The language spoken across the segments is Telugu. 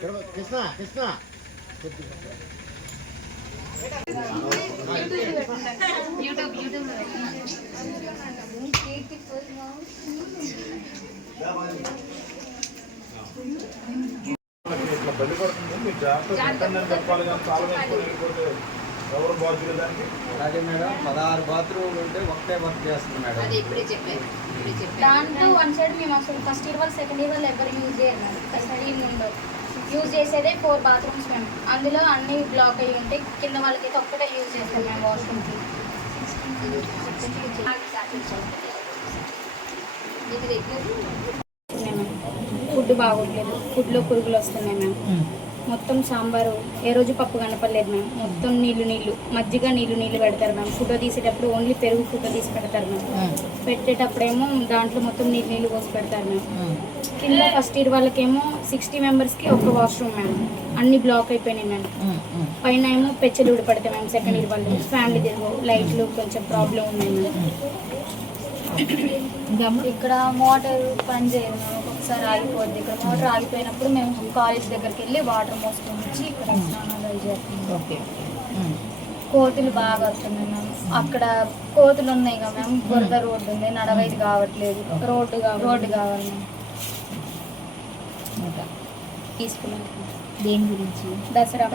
కృష్ణ కృష్ణ యూట్యూబ్ ఇట్లా బలి పడుతుంది మీరు జాగ్రత్త చెప్పాలి కానీ చాలా వెళ్ళిపోతే ఎవరు బాధ్యులు దానికి. అలాగే మేడం 16 బాత్రూమ్లు ఉంటే ఒకటే వర్క్ చేస్తుంది మేడం. అది ఇప్పుడే చెప్పారు. దాంట్లో వన్ సైడ్ మేము అసలు ఫస్ట్ ఇయర్ వాళ్ళు సెకండ్ ఇయర్ వాళ్ళు ఎవరు యూజ్ చేయరు మేడం. స్టడీ ఉండదు. యూజ్ చేసేదే 4 బాత్రూమ్స్ మేము. అందులో అన్ని బ్లాక్ అయ్యి ఉంటే కింద వాళ్ళకైతే ఒక్కటే యూజ్ చేస్తాం మేము వాష్రూమ్కి. ఫుడ్ బాగోట్లేదు, ఫుడ్లో పురుగులు వస్తున్నాయి మ్యామ్. మొత్తం సాంబారు ఏ రోజు పప్పు కనపడలేదు మ్యామ్. మొత్తం నీళ్ళు మజ్జిగ నీళ్ళు పెడతారు మ్యామ్. ఫుడ్ తీసేటప్పుడు ఓన్లీ పెరుగు ఫుడ్ తీసి పెడతారు మ్యామ్. పెట్టేటప్పుడేమో దాంట్లో మొత్తం నీళ్ళు పోసి పెడతారు మ్యామ్. కింద ఫస్ట్ ఇయర్ వాళ్ళకేమో 60 మెంబర్స్కి ఒక వాష్రూమ్ మ్యామ్. అన్ని బ్లాక్ అయిపోయినాయి మ్యామ్. పైన ఏమో పెచ్చలు ఊడిపడతాయి మ్యామ్. సెకండ్ ఇయర్ వాళ్ళు ఫ్యామిలీ తిరుగు లైట్లు కొంచెం ప్రాబ్లం ఉన్నాయి మ్యామ్. ఇక్కడ మోటార్ పని చేయదు మ్యామ్. ఒక్కొక్కసారి ఆగిపోద్ది. ఇక్కడ మోటార్ ఆగిపోయినప్పుడు మేము కాలేజ్ దగ్గరికి వెళ్ళి వాటర్ మోసుకొని వచ్చి ఇక్కడ స్నానాలు చేస్తాం. కోతులు బాగా వస్తున్నాయి మ్యామ్. అక్కడ కోతులు ఉన్నాయి కదా మ్యామ్. బురద రోడ్డు ఉంది, నడవైది కావట్లేదు. రోడ్డు కావాలి మ్యామ్. తీసుకున్నాం. దేని గురించి? దసరా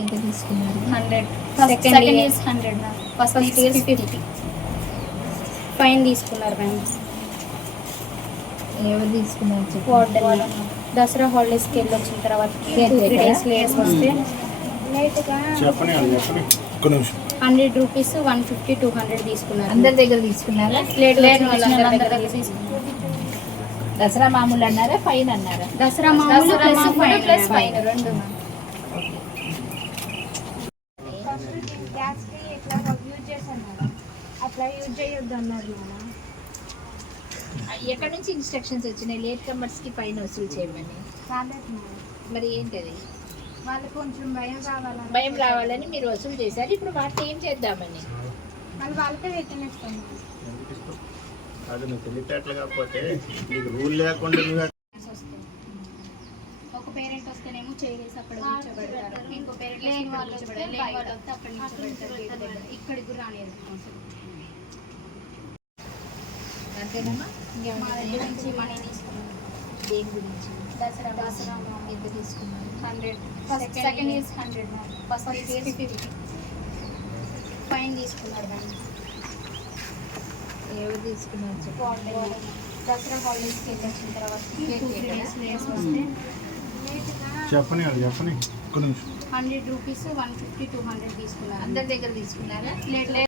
ఎంత తీసుకున్నారు? 100. Second years 100 ma'am. First years 50. Fine తీసుకున్నారు మ్యామ్. ఎవరు తీసుకున్నారు? దసరా హాలిడేస్కి వెళ్ళి వచ్చిన తర్వాత 2-3 డేస్ లేట్ వస్తే చెప్పండి 100 రూపీస్ 150 200 తీసుకున్నారు. అందరి దగ్గర తీసుకున్నారా? లేట్ వాళ్ళందరి దగ్గర తీసుకున్నారు. దసరా మామూలు అన్నారా, ఫైన్ అన్నారా? దసరా మామూలు ప్లస్ ఫైన్ రెండు. అట్లా యూజ్ చేయొద్దు అన్నారు. ఎక్కడి నుంచి ఇన్స్ట్రక్షన్స్ వచ్చినాయి లేట్ కమర్స్కి ఫైన్ వసూలు చేయమని? మరి ఏంటది? వాళ్ళు కొంచెం భయం రావాలని మీరు వసూలు చేశారు. ఇప్పుడు వాటిని ఏం చేద్దామని వాళ్ళకే రిటర్న్ ఇస్తాం. అది నువ్వు తెలియటట్లు కాకపోతే నీకు రూల్ లేకుండా నువ్వు ఒక పేరెంట్ వస్తేనేమో చేరేసి అక్కడ కూర్చోబెడతారు. ఇంకో పేరెంట్ లేని వాళ్ళు వస్తే అక్కడ కూర్చోబెడతారు. ఇక్కడికి కూడా రానియదు. అంతేనమ్మా? మా దగ్గర నుంచి మనీ తీసుకున్నాం. దేని గురించి? దసరా ఎంత తీసుకున్నారు? 100. Second years 100 ma'am. First years 50. Fine తీసుకున్నారు మ్యామ్. ఎవరు తీసుకున్నారు? దసరా హాలిడేస్కి వెళ్ళి వచ్చిన తర్వాత 2-3 డేస్ లేట్స్ వస్తే చెప్పని 100 రూపీస్ 100 రూపీస్ 150 200 తీసుకున్నారు. అందరి దగ్గర తీసుకున్నారా? లేట్